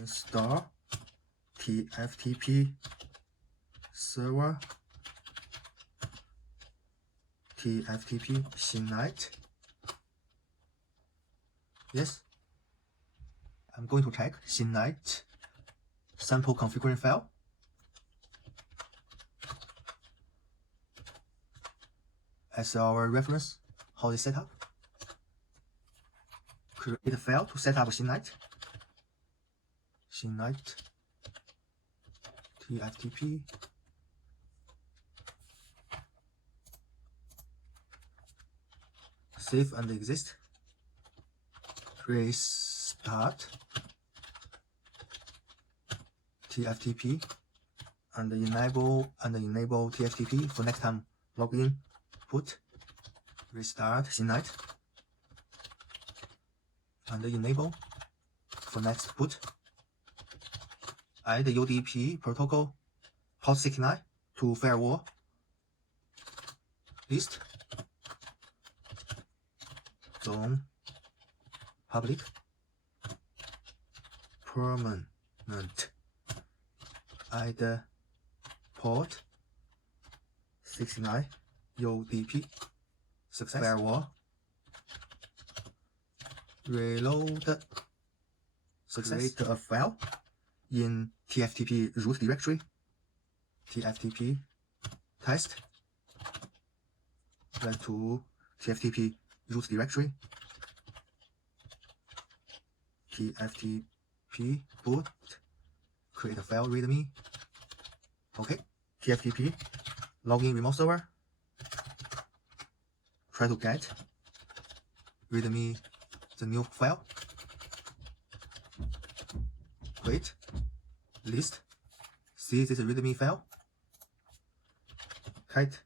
install TFTP server, TFTP Synite. Yes, I'm going to check Synite sample configuration file. As our reference, how is set up. Create a file to set up Synite. Synite TFTP. Save and exist. Restart TFTP and enable TFTP for next time login. Put restart Synite and enable for next boot. Add UDP protocol port 69 to firewall list. Zone public permanent. Add port 69 UDP success. Firewall reload success. Create a file in TFTP root directory. TFTP test. Write to TFTP root directory. TFTP boot. Create a file readme. Okay. TFTP login remote server. Try to get readme the new file. Wait. List. See this readme file. Kite